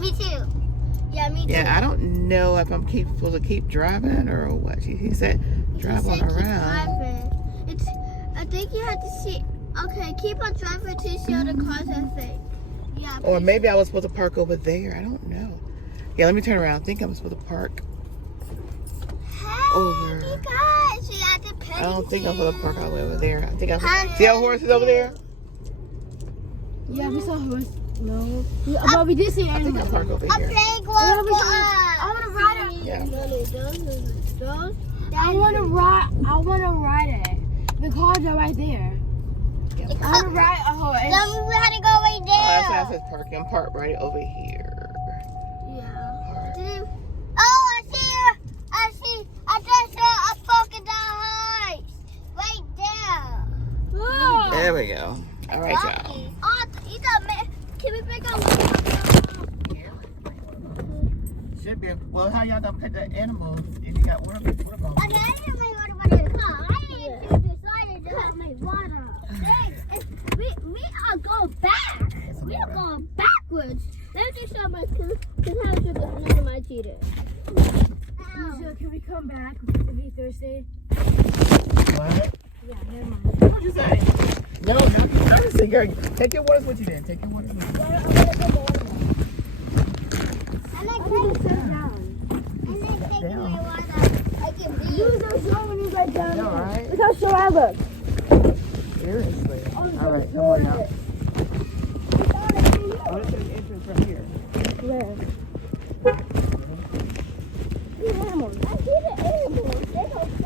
Me too. Yeah, me too. Yeah, I don't know if I'm supposed to keep driving or what. He said drive on around. I think you have to see. Okay, keep on driving to see other cars, I think. Yeah. Or maybe I was supposed to park over there. I don't know. Yeah, let me turn around. I think I'm supposed to park over. You guys, we have to pay. I don't think I'm supposed to park all the way over there. I think I'm. See how horse is over there? Yeah, we saw horse. No. But we did see I think I'll animals. park over A here. playground for us. I want to ride it. Yeah. I want to ride it. The cars are right there. Yeah. I want to ride a horse. Then we had to go right Oh, there. that's why I said parking. I'm parked right over here. Yeah. Oh, I see her. I just saw a fucking horse right there. Oh. There we go. All right, y'all. Oh, can we pick up? Should be. Well, how y'all gonna pet the animals if you got water bottles? I didn't really want to put it in the car. I ain't decided to have my water. We are going back. We are going backwards. Let me do something because how should none of my cheated. So can we come back? It'll be Thursday. What? Yeah, never mind. What'd you say? No, Thursday, girl. Take your waters with you then. Take your waters with you. I like taking my water. I can be. You so slow when you get down. You all right? Look how slow I look. Seriously. All right, come on now. Oh, this is the entrance right here. Where? The animals. I see the animals.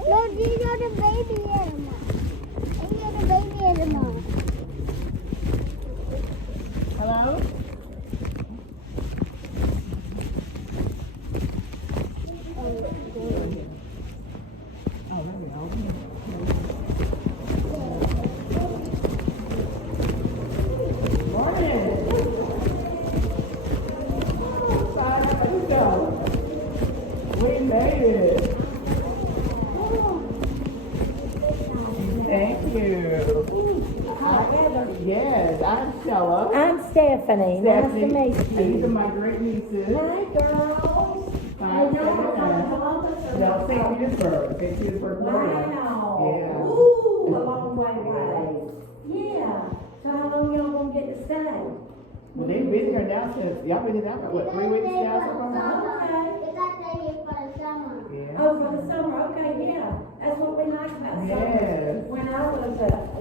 No, these are the baby animals. These are the baby animals. Hello? Yes, I'm Sheila. I'm Stephanie. Nice to meet And these are my great nieces. Hi, girls. No, St. Petersburg. St. Petersburg, Florida. Wow. Yeah. Ooh, a long way away. Yeah. So how long y'all gonna get to stay? Well, they've been here now since, y'all been here now for what, 3 weeks now? Something like that? Okay. It's not there for the summer. Yeah. Oh, for the summer. Okay, yeah. That's what we like about summer. Yes. When I was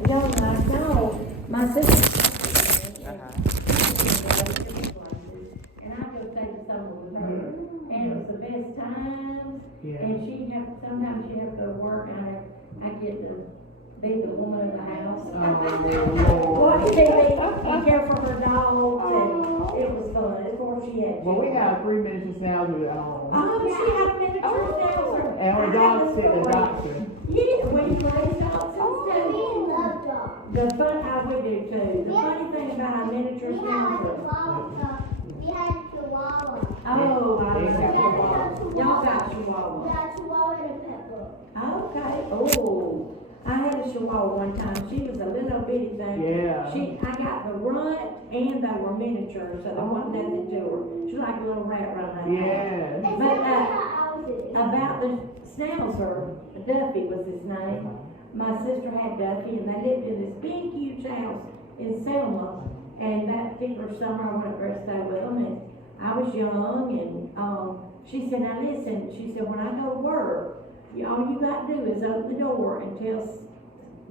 young, I know my sister. And I go stay the summer with her. And it was the best times. Yeah. And sometimes she'd have to go to work, and I get to be the woman in the house. Watch TV and care for her dogs, and it was fun. Of course, she had. Well, we have 3 miniature sounds with Oh, she had a miniature schnauzer. and our dogs sit the doctor. Yeah, we raised dogs and stuff. We love dogs. The fun, we do too. The funny thing about our miniature We had a schnauzer. chihuahua. We had a chihuahua. Oh, I love chihuahua. Y'all got We chihuahua. had a chihuahua and a pit bull. Okay. Oh, I had a chihuahua one time. She was a little bitty thing. Yeah. I got the runt and they were miniature, so there wasn't nothing to her. She was like a little rat running around. Yes. But about the schnauzer, Duffy was his name. My sister had Duffy, and they lived in this big, huge house in Selma. And that particular summer, I went up there to stay with them, and I was young. And she said, "Now listen," she said, "when I go to work, all you got to do is open the door and tell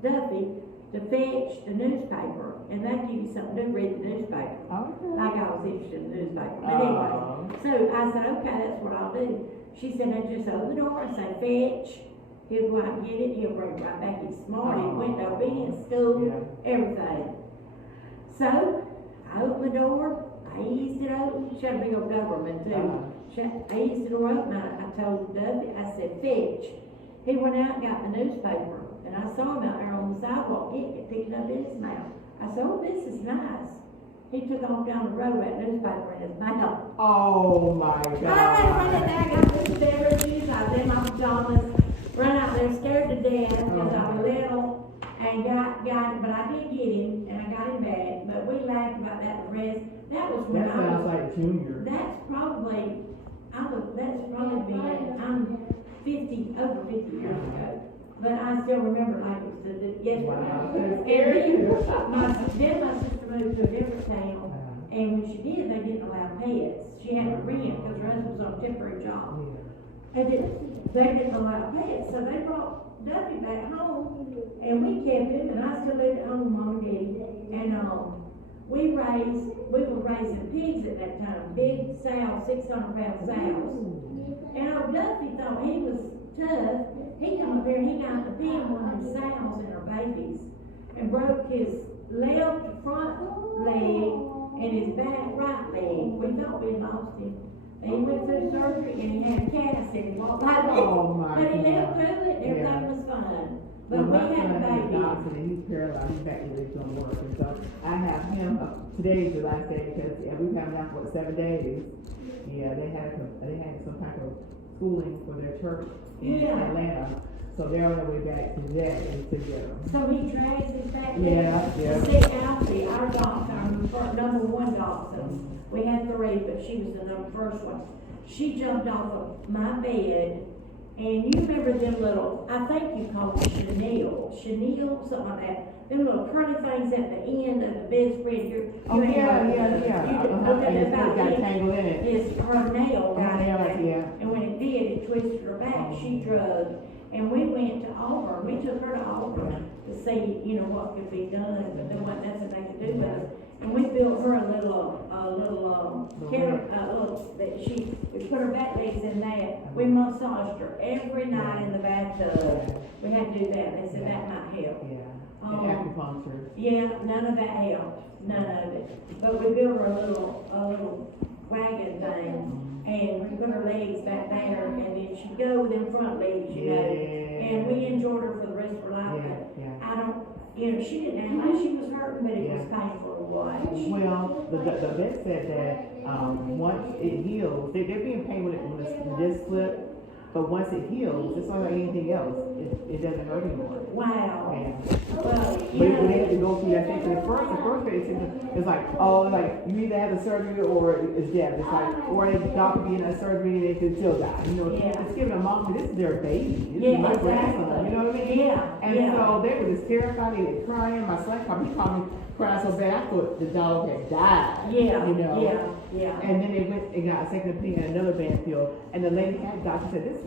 Duffy to fetch the newspaper, and that give you something to read the newspaper." Okay. Like I was interested in the newspaper. But anyway, so I said, "Okay, that's what I'll do." She said, "Now just open the door and say fetch. He'll go out and get it. He'll bring it right back. He's smart. He went to obedience school, everything." So I opened the door. I eased it open. She had a big old Doberman too. I eased the door open. I told Duffy, I said, "Fetch." He went out and got the newspaper, and I saw him out there on the sidewalk getting it, picking up his mouth. I said, "Oh, this is nice." He took off down the road with that newspaper in his mouth. Oh my I God. ran in there, I got the beverages, I was in my pajamas, run out there scared to death because I was little, and got him, but I did get him, and I got him back, but we laughed about that the rest. That was when That I sounds was, like junior. That's probably been, I'm 50, over 50 years ago. But I still remember like it was yesterday. Wow. Then my sister moved to a different town, and when she did, they didn't allow pets. She had to rent because her husband was on a temporary job. They didn't allow pets, so they brought Duffy back home, and we kept him, and I still lived at home with Mom and Daddy. And we were raising pigs at that time, big sows, 600-pound sows. And old Duffy thought he was tough. He come up here and he got the pen one of them sows and her babies, and broke his left front leg and his back right leg. We thought we had lost him. And he went through surgery and he had a cast and he walked like that. Oh my But he lived God. through it, everything was fine. But we had a baby. And he's paralyzed, he's back to his own work, and so I have him, today's the last day, because we've had him now for 7 days. Yeah, they had some type of schooling for their church in Atlanta, so they're on their way back today to get him. So he drags his back. Yeah. See, Alfie, our dachshund, our number one dachshund. We had 3, but she was the first one. She jumped off of my bed. And you remember them little, I think you call them chenille, something like that. Them little curly things at the end of the bedspread here. Oh, yeah. You And it's got tangled in it. Yes, her nail got in there. Yeah. And when it did, it twisted her back. She drugged. And we went to Auburn. We took her to Auburn to see, what could be done, but there wasn't nothing they could do with it. And we built her a little we put her back legs in there. We massaged her every night in the bathtub. We had to do that. They said that might help. Yeah. And acupuncture. Yeah, none of that helped. None of it. But we built her a little wagon thing, and we put her legs back there, and then she'd go with them front legs, And we enjoyed her for the rest of her life. But I don't, she didn't act like she was hurting, but it was painful to watch. Well, the vet said that once it heals, they're being pain when the disc slip, but once it heals, it's not like anything else. It doesn't hurt anymore. Wow. Yeah. Well, But they have to go through that thing. The first phase is like, you either have the surgery or it's death. It's like, or the doctor be in that surgery and they can still die. It's giving a mom, this is their baby. This is my grandson. You know what I mean? Yeah. And so they were just terrified. They were crying. My son called me crying so bad. I thought the dog had died. Yeah. And then they went and got a second opinion at another Banfield. And the lady doctor said,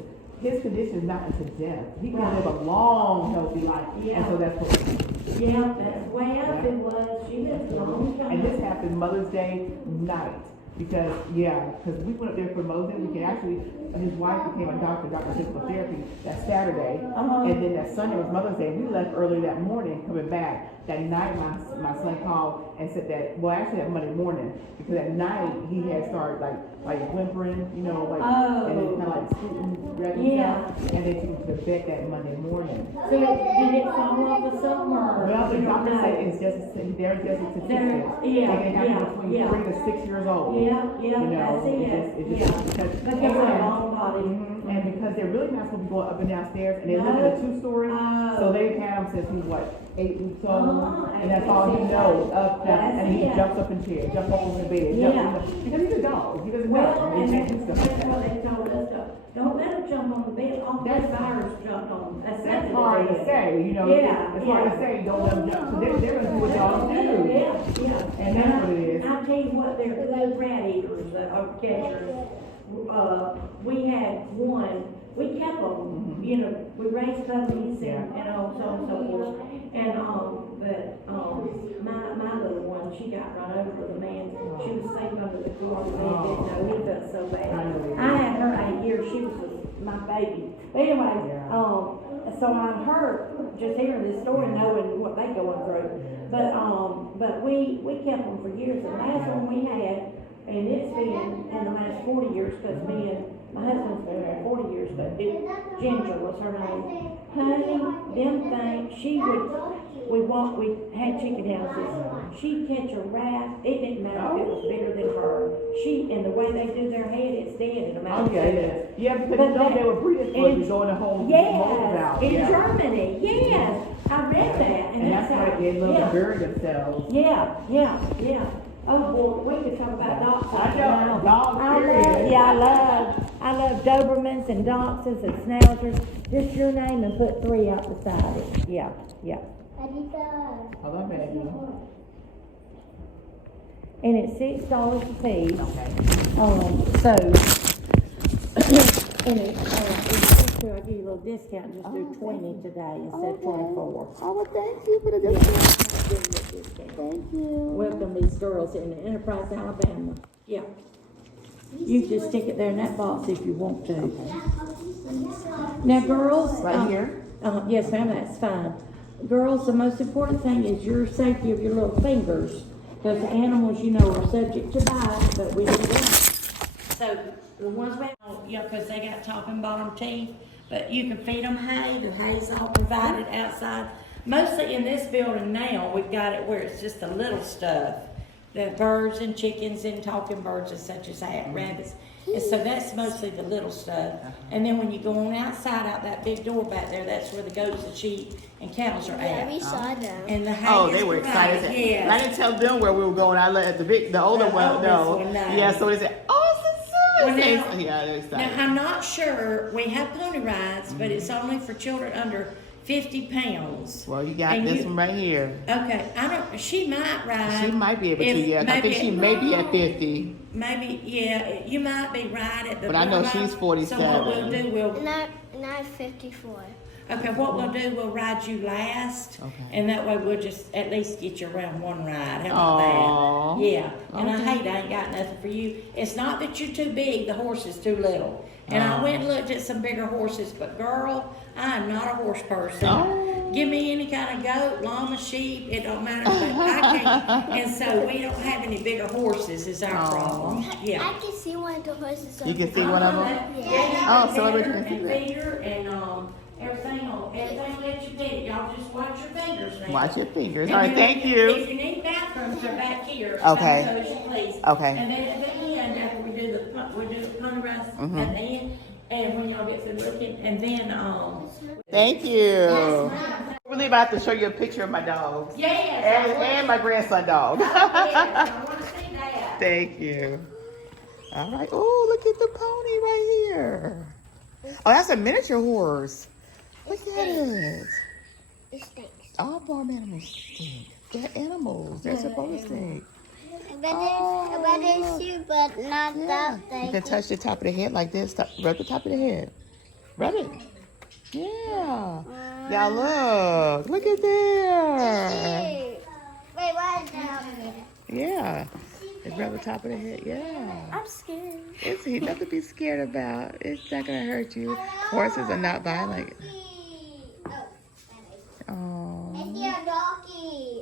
his condition is not unto death. He can live a long, healthy life. Yeah. And so that's what we do. Yeah, that's way up it was. She lived a long time. And this happened Mother's Day night. Because we went up there for Mother's Day weekend. Actually, his wife became a doctor of physical therapy that Saturday. And then that Sunday was Mother's Day. We left early that morning, coming back. That night, my son called and said that Monday morning, because at night he had started like whimpering, and then kind of like scooting, stuff. And they took him to the vet that Monday morning. So did it fall off of somewhere? Well, the doctor said it's just they're just statistics. They can have between 3 to 6 years old. That's it. Because they're a long body. And because they're really not supposed to be going up and down stairs, and they live in a 2-story, so they've had him since he was 8 weeks old, and that's all he knows, up, down, and he jumps up in chairs, jumps up on the bed, because he's a dog, he doesn't know. And that's what they told us, don't let him jump on the bed, all that virus jumped on. That's hard to say, it's hard to say, don't let them jump, so they're going to do what dogs do. And that's what it is. I'll tell you what, they're rat eaters, or catchers. We had one, we kept them, we raised puppies and all so forth. And, my little one, she got run over with a man. She was safe under the floor, the man didn't know, he felt so bad. I had her 8 years, she was my baby. But anyway, so I'm hurt just hearing this story, knowing what they going through. But we kept them for years. The last one we had, and it's been in the last 40 years, because my husband's been married 40 years, but Ginger was her name. Honey, them things, we had chicken houses. She'd catch a rat. It didn't matter if it was bigger than her. And the way they do their head, it's dead in a mouth. Yeah, because they were breeding to go in the whole valve. In Germany, yes. I read that. And that's why they love to bury themselves. Yeah. Oh boy, we could talk about dogs. I know, dogs, I period. love, yeah, I love Dobermans and Dachshunds and Schnauzers. Just your name and put 3 out beside it. Yeah, yeah. Hold on, baby. And it's $6 a piece. Okay. And it's true, I give you a little discount, just do 20 today instead of 24. Oh, well, thank you for the discount. Thank you. Welcome these girls in Enterprise, Alabama. Yeah. You just stick it there in that box if you want to. Now, girls. Right here? Yes, ma'am, that's fine. Girls, the most important thing is your safety of your little fingers. Because animals, you know, are subject to bite, but we don't want. So, the ones we don't, you know, because they got top and bottom teeth, but you can feed them hay. The hay's all provided outside. Mostly in this building now, we've got it where it's just the little stuff. The birds and chickens and talking birds and such as that, rabbits. And so that's mostly the little stuff. And then when you go on outside, out that big door back there, that's where the goats and sheep and cows are at. Yeah, we saw them. And the hay Oh, is they were excited. provided, yeah. I didn't tell them where we were going. I let the older one know. one know. Yeah, so they said, "Oh, it's the zoo." Well, now- Yeah, they're excited. Now, I'm not sure, we have pony rides, but it's only for children under 50 pounds. Well, you got And this you- one right here. Okay, I don't, she might ride. She might be able to, if yeah. I think maybe- she may be at 50. Maybe, yeah, you might be right at the. But I know bottom. she's So 47. what we'll do, And I'm 54. okay, what we'll do, we'll ride you last. Okay. And that way we'll just at least get you around one ride. How Aw. about that? Yeah, and I Okay. hate I ain't got nothing for you. It's not that you're too big, the horse is too little. And I went and looked at some bigger horses, but girl, I am not a horse person. Oh. Give me any kind of goat, llama, sheep, it don't matter, but I can't. And so we don't have any bigger horses is our problem. Yeah. I can see one of the horses. You can see one of them? Yeah. Oh, so we we can see and that. feed her and everything that you did. Y'all just watch your fingers now. Watch your fingers. And All right, then thank you. If you need bathrooms, they're back here. Okay. So as you please. Okay. And then at the end, after we do the pony rides at the end, and when y'all get through looking, and then Thank you. Really about to show you a picture of my dog. yes, And my grandson dog. yes, I want to see that. Thank you. All right. Oh, look at the pony right here. Oh, that's a miniature horse. Look at it. It stinks. All farm animals stink. They're animals. They're supposed to stink. But it's cute, but not Yeah. that You thing. can touch the top of the head like this. Rub the top of the head. Rub it. Yeah. Now look at there. Wait, what is that? Yeah. Just rub the top of the head. Yeah. I'm scared. It's nothing to be scared about. It's not gonna hurt you. Horses are not violent. Oh. I see a donkey.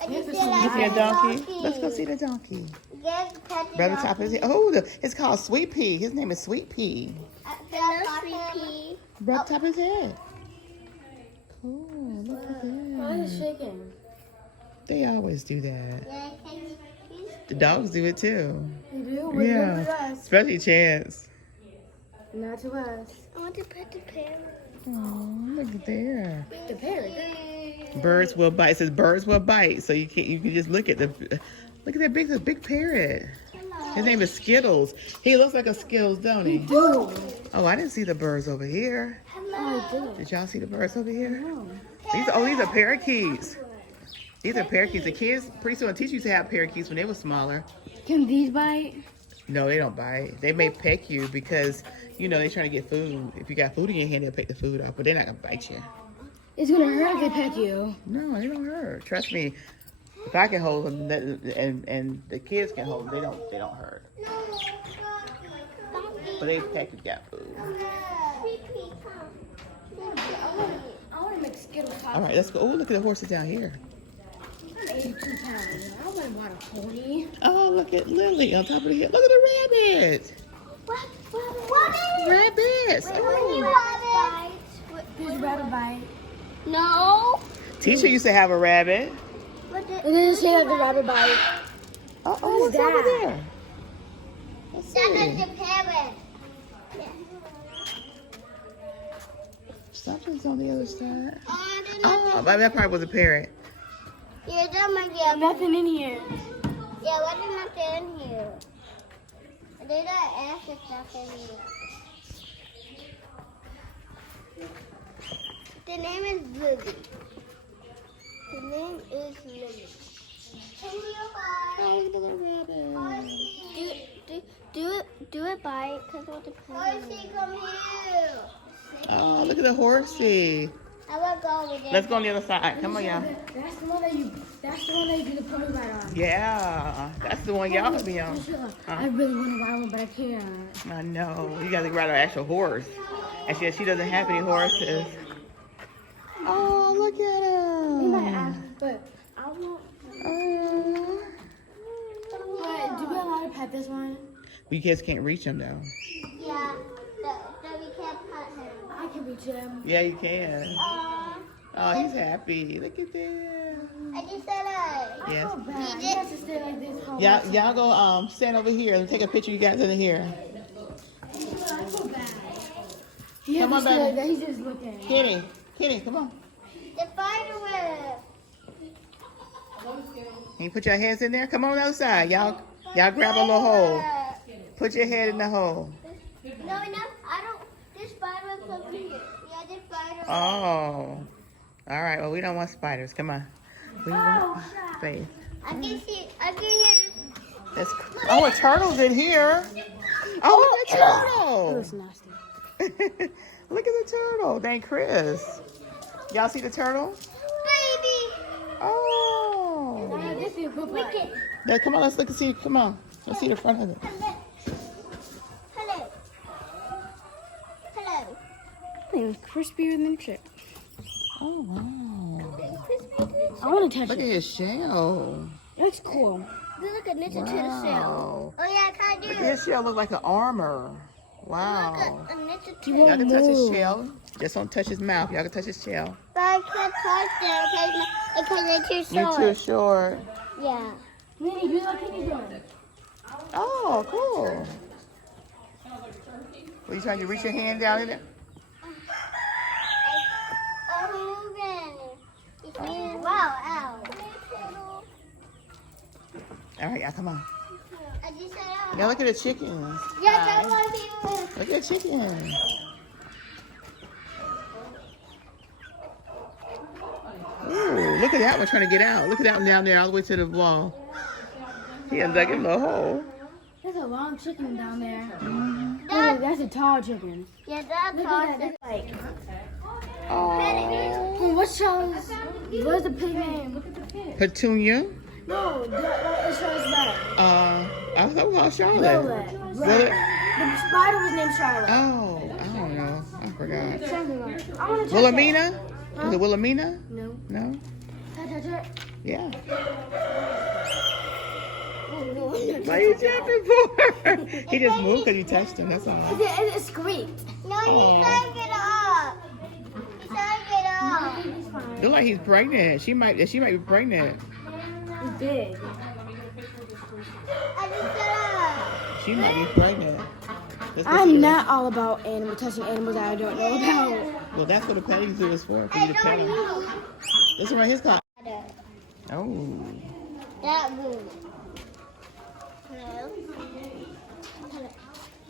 I Yes, just it's see a You see a donkey? donkey. Let's go see the donkey. Yes, pet the Rub the top of his donkey. head. Oh, it's called Sweet Pea. His name is Sweet Pea. Hello, Sweet Pea. Rub the top of his head. Oh, look at Why that. is it shaking? They always do that. Yeah, he's The dogs do it too. You do? Well, Yeah. look at us. Especially Chance. Not to us. I want to pet the parrot. Oh, look at there. The parrot. Birds will bite. It says birds will bite. So you can just look at that big parrot. His name is Skittles. He looks like a Skittles, don't he? Dude. Oh, I didn't see the birds over here. Oh, dude. Did y'all see the birds over here? These are parakeets. These are parakeets. The kids pretty soon teach you to have parakeets when they were smaller. Can these bite? No, they don't bite. They may peck you because they're trying to get food. If you got food in your hand, they'll pick the food up, but they're not gonna bite you. It's gonna hurt if they peck you. No, they don't hurt. Trust me. If I can hold them and the kids can hold them, they don't hurt. But they peck if you got food. Sweet Pea, come. I want to make Skittles pop. All right, let's go. Oh, look at the horses down here. I'm 82 pounds. I wouldn't want a pony. Oh, look at Lily on top of the head. Look at the rabbit. What is Rabbits. Oh. Does rabbit bite? No. Teacher used to have a rabbit. What the, It doesn't say like a rabbit bite. Oh, What is what's over that? there? Let's that is see. the parrot. Something's on the other side. Oh, Oh, but that probably was a parrot. yeah, that might be a Nothing in here. Yeah, what is not in here? There's acid stuff in here. The name is Lily. The name is Lily. Can you Oh, the little rabbit. do it by it because it will depend on Horsey, come here. Oh, look at the horsey. I will go over there. Let's go on the other side. Come on, y'all. That's the one that you do the pony ride on. Yeah, that's the one y'all be on. I really want to ride one, but I can't. I know. You gotta ride an actual horse. And she doesn't have any horses. Oh, look at You might her. ask, but I won't. Oh. But do we allow to pet this one? You guys can't reach him though. Yeah, that we can't pet him. I can reach him. Yeah, you can. Oh, he's happy. Look at that. I just said Yes. Oh, bad. You have to stay like this. For a Y'all go stand over here and take a picture. You guys in here. I feel bad. Come on, stay like baby. that. He's just looking. Kenny, come on. the spider web. Can you put your heads in there? Come on outside. Y'all grab a little hole. Put your head in the hole. No, I don't. This spider web's over here. Yeah, this spider web. Oh. All right. Well, we don't want spiders. Come on. We want space. I can hear this. Oh, a turtle's in here. Oh, look at the That's nasty. turtle. Look at the turtle. Thank Chris. Y'all see the turtle? Baby. Oh. This is good. Yeah, come on, let's look and see. Come on. Let's see the front of it. Hello. Hello. It was crispier than chips. Oh, wow. I want to touch Look at it. his shell. That's cool. Look at this to the shell. Wow. Oh yeah, can I do Look it? at his shell. Look like an armor. Wow. Look at knitted to Y'all can touch his Move. shell. Just don't touch his mouth. Y'all can touch his shell. But I can't touch it because it's too You're short. too short. Yeah. Nini, do what Kenny's doing. Oh, cool. Were you trying to reach your hand down in there? I'm moving. Wow, ow. All right, y'all, come on. I just said ow. Now look at the chickens. Yes, I want to be with. Look at the chickens. Ooh, look at that one trying to get out. Look at that one down there all the way to the wall. He has like a little hole. There's a long chicken down there. That, That's a tall chicken. yeah, that's Look at awesome. that. That's like. Oh. What's the pig name? Look at the pig. Petunia. No, the Charlotte's better. I thought we called Charlotte. Violet. Violet? The spider was named Charlotte. Oh, I don't know. I forgot. Something like. I want to touch Wilhelmina? Huh? Was it Wilhelmina? No. No? Touch it. Yeah. Oh, no. Why are you jumping for? He just moved because you touched him. That's all. It squeaked. No, he's trying to get up. He's trying to get up. It's fine. Look like he's pregnant. She might be pregnant. It's big. I just said up. She might be pregnant. Let's go see I'm her. not all about touching animals that I don't know about. Well, that's what a petting zoo is for you to pet them. This one right here's called. Oh. That room. Hello?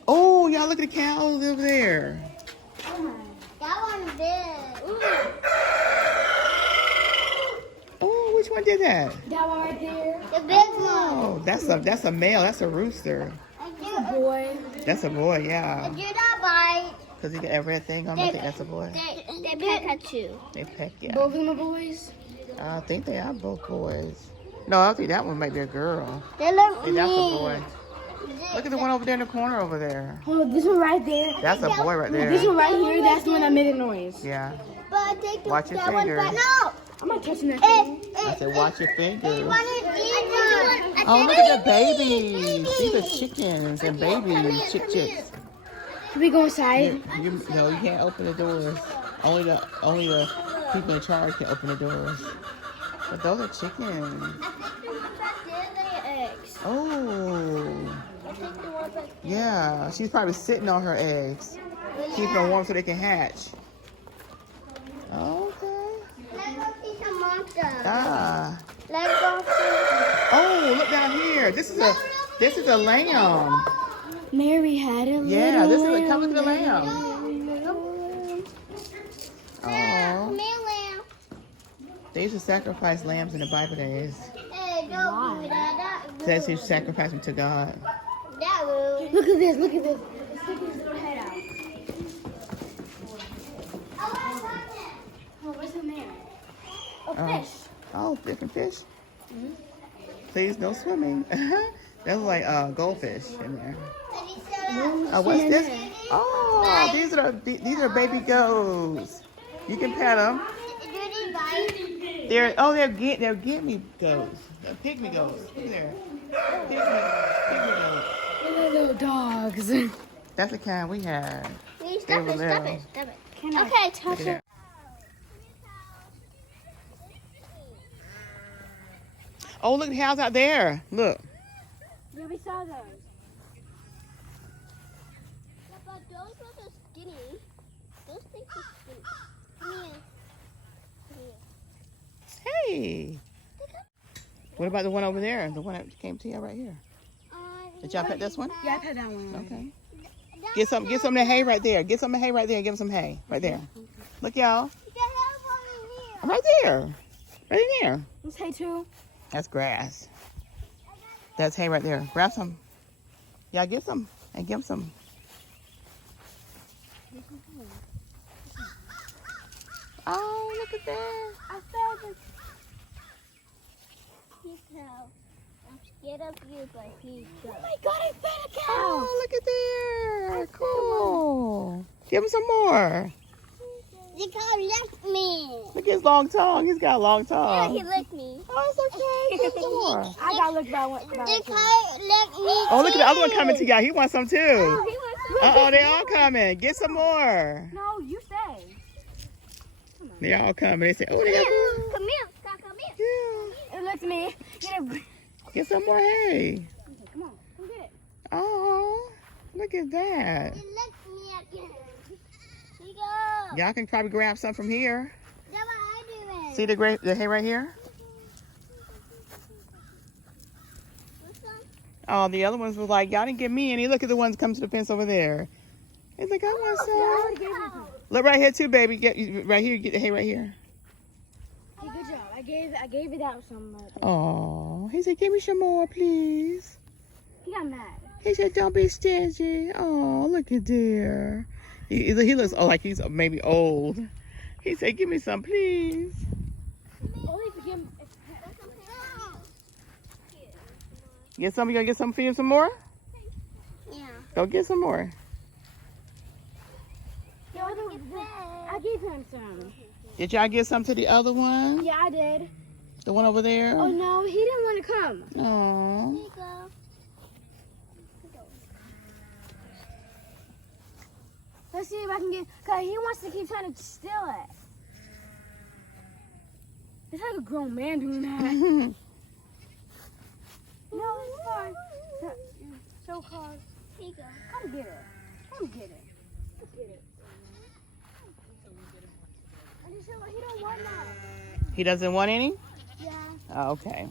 Oh, y'all look at the cows over there. That one's big. Ooh. Oh, which one did that? That one right there. The big one. Oh, that's a male. That's a rooster. Boy. That's a boy, yeah. Do not bite. Because he got everything on. I think that's a boy. They peck at you. They peck, yeah. Both of them are boys. I think they are both boys. No, I think that one might be a girl. They look I think that's a mean. boy. Look at the one over there in the corner over there. Oh, this one right there. That's a boy right This there. one right here, that's the one that made the noise. Yeah. But I think Watch your that one. fingers. No. I'm not touching that thing. I said, watch your fingers. One is these one. Oh, look at the babies. These are chickens and babies, chicks. Can we go inside? No, you can't open the doors. Only the people in charge can open the doors. But those are chickens. Eggs. Oh, I think the ones like yeah. She's probably sitting on her eggs, keeping them warm so they can hatch. Okay. Let's go see some monsters. Ah. Let's go see. Oh, look down here. here. This is a lamb. Mary had a Yeah, this is little a come look at the lamb. Oh, Come here, lamb. they used to sacrifice lambs in the Bible days. Hey, don't do that. Says you sacrifice them to God. That rude. Look at this, look at this. Stick his little head out. Oh, what's in there? A fish. Oh, different fish. Please, no swimming. That's like goldfish in there. What's this? Oh, these are baby goats. You can pet them. They're gimme goats. They're pygmy goats. Look there. Pygmy goats. Little dogs. That's the kind we had. Stop it. Okay, touch Look at it. that. Oh, look at the house out there. Look. Yeah, we saw those. But those ones are skinny. Those things are skinny. Come here. Hey. What about the one over there? The one that came to you right here. Did y'all pet this one? Yeah, I pet that one. Okay. Get some of the hay right there. Get some of the hay right there. Give them some hay right there. Look, y'all. Right there. Right in there. Let's hay too. That's grass. That's hay right there. Grab some. Y'all get some and give them some. Oh, look at that. I found this. I'm scared of you, but please go. Oh my God, I fed a cow. Oh, look at there. Cool. Give him some more. The cow licked me. Look at his long tongue. He's got a long Yeah, tongue. he licked me. Oh, it's okay. Give him some more. I got looked by one. The cow licked me. Oh, look at the other one coming to y'all. He wants some too. He wants some. Uh-oh, they all coming. Get some more. No, you stay. They all coming. They say, oh, they got Come here. Scott, come here. yeah. It licked me. Get some more hay. Come on, come get it. Oh, look at that. He licked me again. Here you go. Y'all can probably grab some from here. That's what I do. See the hay right here? What's on? Oh, the other ones was like, y'all didn't give me any. Look at the ones come to the fence over there. He's like, I want some. Look right here too, baby. Right here. Get the hay right here. Hey, good job. I gave it out some. Oh, he said, give me some more, please. He got mad. He said, don't be stingy. Oh, look at there. He looks like he's maybe old. He said, give me some, please. Only if you give him. Get some? You gonna get some, feed him some more? Yeah. Go get some more. I gave him some. Did y'all get some to the other one? Yeah, I did. The one over there? Oh no, he didn't want to come. Oh. Here you go. Let's see if I can get. Cause he wants to keep trying to steal it. It's like a grown man doing that. No, it's fine. So called. Here you go. Come get it. Come get it. Come get it. I just feel like he don't want that. He doesn't want any? Yeah. Oh, okay.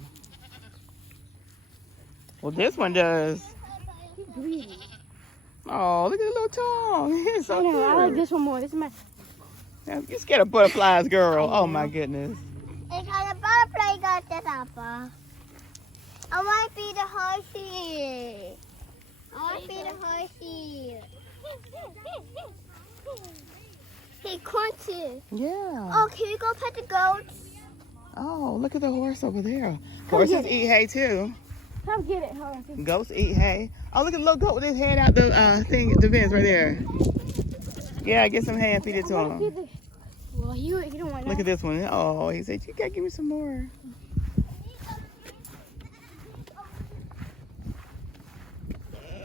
Well, this one does. He's greedy. Oh, look at the little tongue. He's so I know. I like cute. this one more. This is my. You scared of butterflies, girl. Oh, my goodness. It's got a butterfly got this apple. I want to be the horsey. I want to be the horsey. Hey, crunchy. Yeah. Oh, can we go pet the goats? Oh, look at the horse over there. Horses eat hay, too. Come get it, horse. Goats eat hay. Oh, look at the little goat with his head out the the vents right there. Yeah, get some hay and feed it to him. Well, he don't want Look at this one. Oh, he said, you gotta give me some more.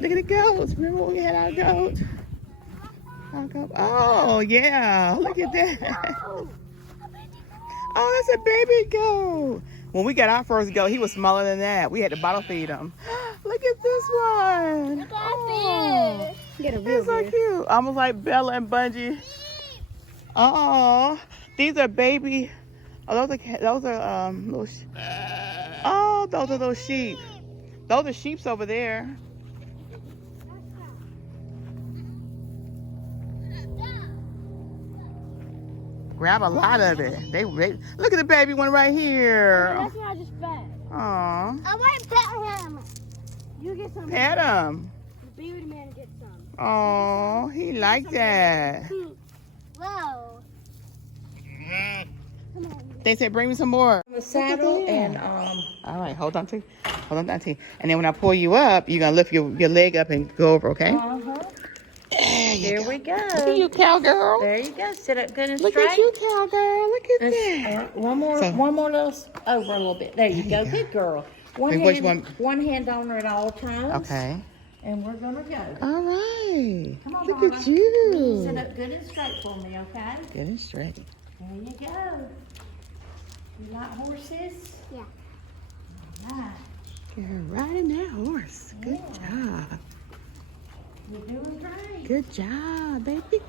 Look at the goats. Remember when we had our goat? Oh, yeah. Look at that. Oh, that's a baby goat. When we got our first goat, he was smaller than that. We had to bottle feed him. Look at this one. Look at Oh, Get a real he's so cute. Almost like Bella and Bungie. Oh, these are baby. Oh, those are little. Oh, those are those sheep. Those are sheeps over there. Grab a lot of it. They look at the baby one right here. That's what I just fed. Aw. I want to pet him. You get some. Pet him. The bearded man gets some. Oh, he like that. Whoa. They said bring me some more. The saddle and All right, hold on, Auntie. And then when I pull you up, you're gonna lift your leg up and go over, okay? Here we go. Look at you, cowgirl. There you go. Sit up good and Look straight. at you, cowgirl. Look at that. One more little over a little bit. There you go. Good girl. Wait, which one? One hand on her at all times. Okay. And we're gonna go. All right. Come on, Look Mama. at you. Sit up good and straight for me, okay? Good and straight. There you go. You like horses? Yeah. All right. You're riding that horse. Good job. You're doing great. Good job, baby.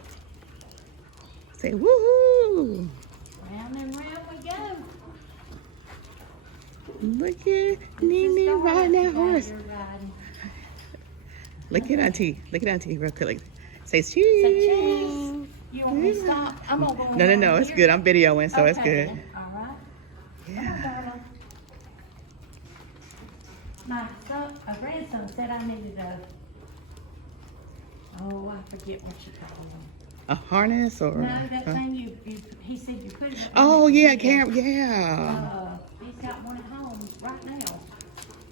Say woohoo. Round and round we go. Look at Nene riding that horse. You're riding. Look at Auntie. Look at Auntie real quick. Say cheese. Say cheese. You want me to stop? I'm gonna go No. It's good. I'm videoing, so it's Okay, good. then. All right. Yeah. My grandson said I needed I forget what you call them. A harness or? No, that thing he said you put it. Oh yeah, camera. Yeah. He's got one at home right now.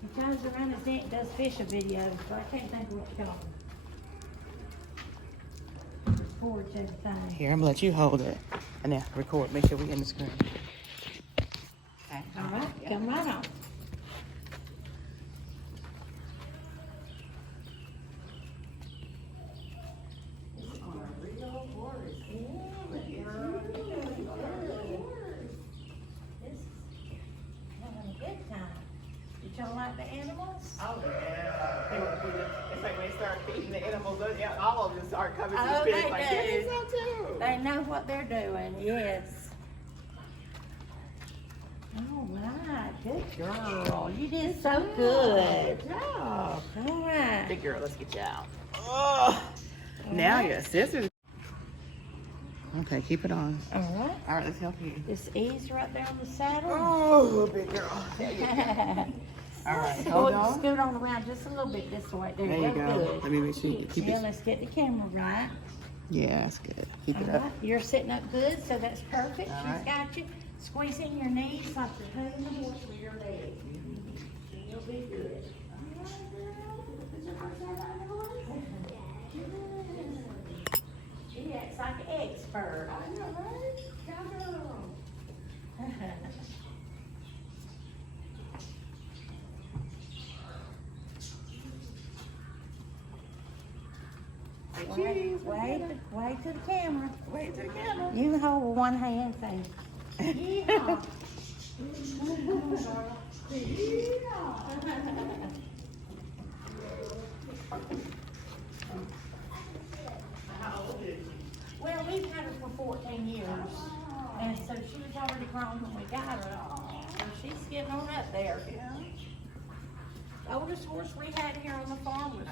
He goes around his neck, does fishing videos, so I can't think of what you call them. Records everything. Here, I'm gonna let you hold it, and then record. Make sure we in the screen. Okay. All right, come right on. Y'all like the animals? Oh yeah. It's like when they start feeding the animals, all of them start coming to the Oh, spirits they like, do. give me some too. They know what they're doing, yes. All right, good girl. You did so good. Good job. All right. Big girl, let's get you out. Oh. Now your sisters. Okay, keep it on. All right. All right, let's help you. Just ease right there on the saddle. Oh, big girl. There you go. All right, hold on. Scoot on around just a little bit this way. There There you you go. go. Good. Let me make sure you keep Yeah, it. let's get the camera right. Yeah, that's good. Keep it All up. right. You're sitting up good, so that's perfect. All She's right. got you. Squeezing your knees like you're holding the horse with your legs. You'll be good. All right, girl. Put your horse out on the horse. She acts like an expert. I know, right? Cowgirl. Wait to the camera. Wait to the camera. You can hold with one hand, say, yeah. Well, we've had her for 14 years, and so she was already grown when we got her. So she's getting on up there. The oldest horse we had here on the farm was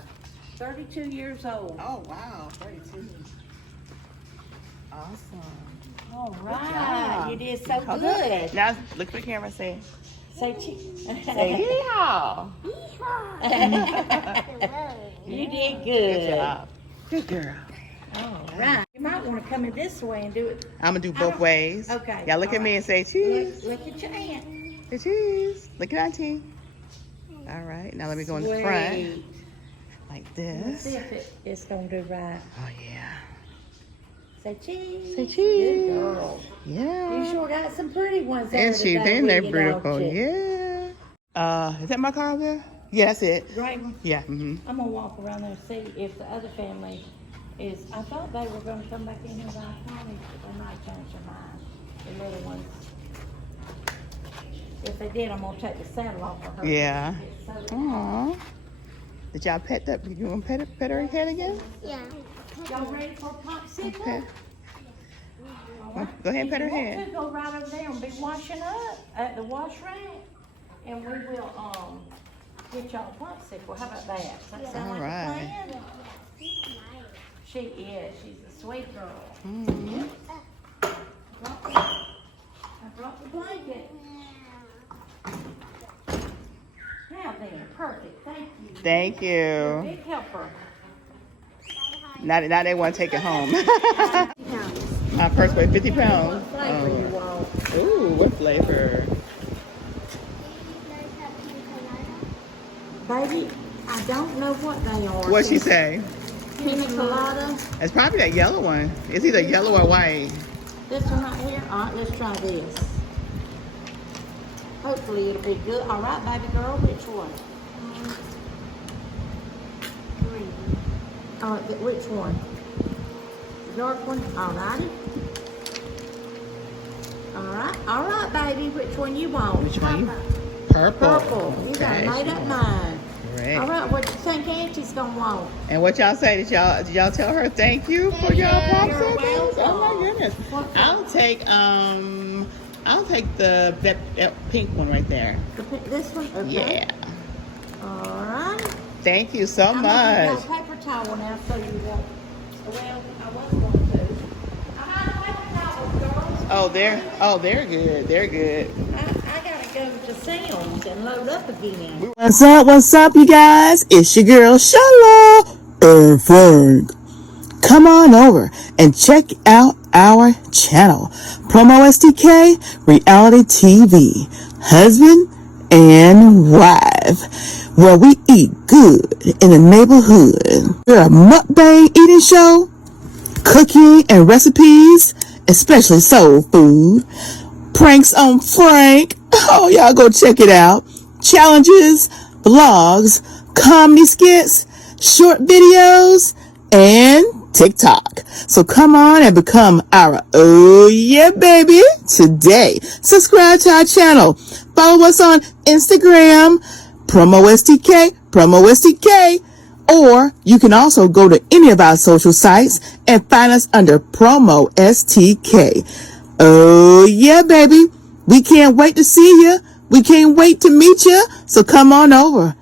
32 years old. Oh, wow. 32. Awesome. All right, job. you did so Hold good. up. Now, look for the camera and say, Say cheese. say yeehaw. You did good. Good job. Good girl. All right. You might want to come in this way and do it. I'm going to do both ways. Okay. Y'all look all at me right. and say cheese. Look at your aunt. Say cheese. Look at Auntie. All right. Now let me go in the front. Sweet. Like Let's see this. if it's going to do right. Oh, yeah. Say cheese. Say cheese. Good girl. Yeah. You sure got some pretty ones there And she, today, then they're with you, don't beautiful. you? Yeah. Is that my car over there? Yeah, that's it. Great one. Yeah. Mm-hmm. I'm going to walk around there and see if the other family is. I thought they were going to come back in here by Connie, but they might change their mind. The little ones. If they did, I'm going to take the saddle off of her. Yeah. It's so- Aw. Did y'all pet that? You want to pet her head again? Yeah. Y'all ready for a popsicle? Okay. All right. Go ahead and pet her If you head. want to, go right over there and be washing up at the wash rack, and we will get y'all a popsicle. How about that? Does that sound All like right. a plan? She is. She's a sweet girl. Mm-hmm. I brought the blanket. Now then, perfect. Thank you. Thank You're a you. big helper. Now they want to take it home. Pounds. My purse weighed 50 What pounds. flavor you want? Ooh, what flavor? Baby, I don't know what they are. What'd she say? Pina colada. It's probably that yellow one. It's either yellow or white. This one right here. All right, let's try this. Hopefully it'll be good. All right, baby girl, which one? All right, which one? The dark one? All righty. All right, baby. Which one you want? Which one? Purple. Purple. You got Okay. a made up mind. Great. All right, what you think Auntie's gonna want? And what y'all say? Did y'all tell her thank you for y'all popsicles? welcome. Oh my goodness. I'll take the pink one right there. This one? Okay. Yeah. All right. Thank you so I'm much. gonna give y'all a paper towel now so you won't. Well, I was going to. I had a paper towel, girls. Oh, they're good. They're good. I gotta go to Sam's and load up again. What's up, you guys? It's your girl, SheilaandFrank. Come on over and check out our channel, PromoSTK Reality TV, husband and wife, where we eat good in the neighborhood. We're a mukbang eating show, cooking and recipes, especially soul food, pranks on Frank. Oh, y'all go check it out. Challenges, vlogs, comedy skits, short videos, and TikTok. So come on and become our oh yeah baby today. Subscribe to our channel. Follow us on Instagram, PromoSTK, or you can also go to any of our social sites and find us under PromoSTK. Oh yeah baby. We can't wait to see you. We can't wait to meet you. So come on over